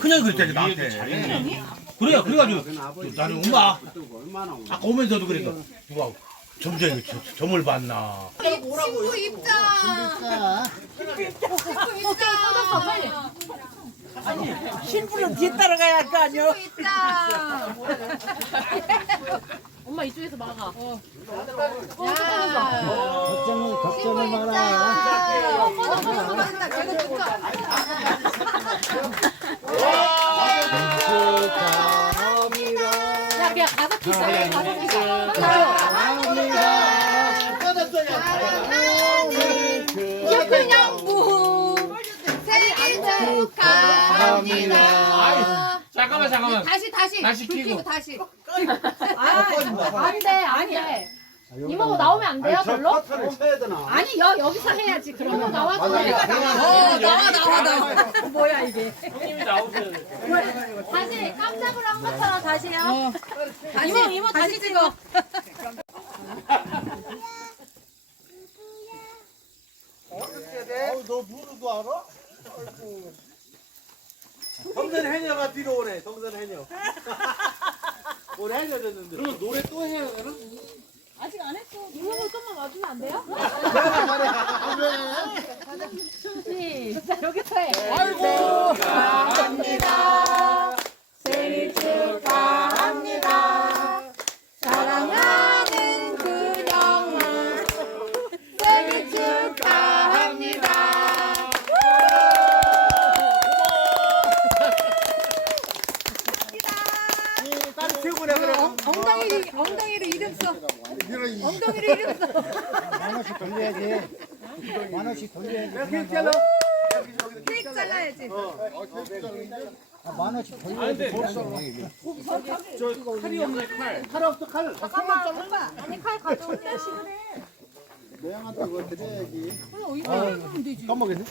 그냥 그랬다니 나한테. 그래요. 그래가지고 나는 엄마 아까 오면서도 그러니까 누가 점쟁이 저- 점을 봤나. 친구 입장. 친구 입장. 신부는 뒤따라가야 할 거 아니요? 친구 입장. 엄마 이쪽에서 막아. 걱정을 걱정을 마라. 야, 축하합니다. 잠깐만 잠깐만 다시 다시 다시 불 켜고. 끄고 다시. 안 돼, 안 돼. 이모고 나오면 안 돼요, 별로? 아니 여 여기서 해야지 이모 그러면. 나와도 돼. 어 나와 나와 나와. 뭐야, 이게. 형님이 나오셔야 돼 다시 깜짝으로 한 것처럼 다시요. 이모, 이모 다시 찍어. 너 부르도 알아? 동선 해녀가 뒤로 오네. 동선 해녀. 오늘 해녀 됐는데. 그럼 노래 또 해야 되나? 했어. 이모고 좀만 와주면 안 돼요? 시작, 여기서 해. 아이고. 축하합니다. 생일 축하합니다. 사랑하는 그녀만 생일 축하합니다. 딸 최고네 그래. 엉덩이 엉덩이로 이름 써. 엉덩이로 이름 써. 만 원씩 돌려야지. 만 원씩 돌려야지. 이렇게 잘라. 케이크 잘라야지. 아, 만 원씩 돌려야지. 저 칼이 없네 칼 칼 없어 칼. 잠깐만, 오빠. 아니, 칼 가져오냐, 시간에. 모양한테 그거 드려야지. 까먹겠네.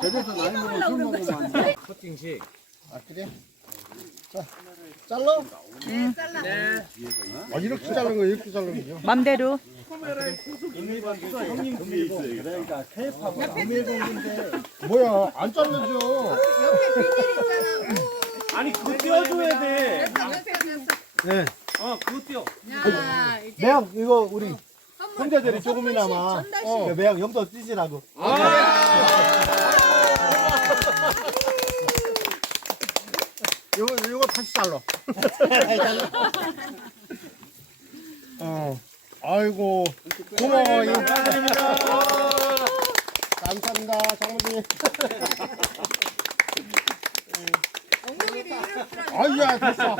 저래서 나이 먹으면 술 먹으면 안 돼. 커팅식 아, 그래? 자, 잘라? 네 잘라. 아, 이렇게 자른 거, 이렇게 자른 거죠? 맘대로. 그러니까. 뭐야, 안 잘라줘. 아니 그거 띄워줘야 돼. 네. 어 그거 띄워. 야 이제 매형, 이거 우리 선물. 형제들이 조금이나마. 전달식. 어, 매형 염도 뛰시라고. 요거, 요거 다시 잘라. 어. 아이고, 고마워. 이거 축하드립니다. 감사합니다, 장모님. 엉덩이로 이름 쓰라. 아이야, 됐어.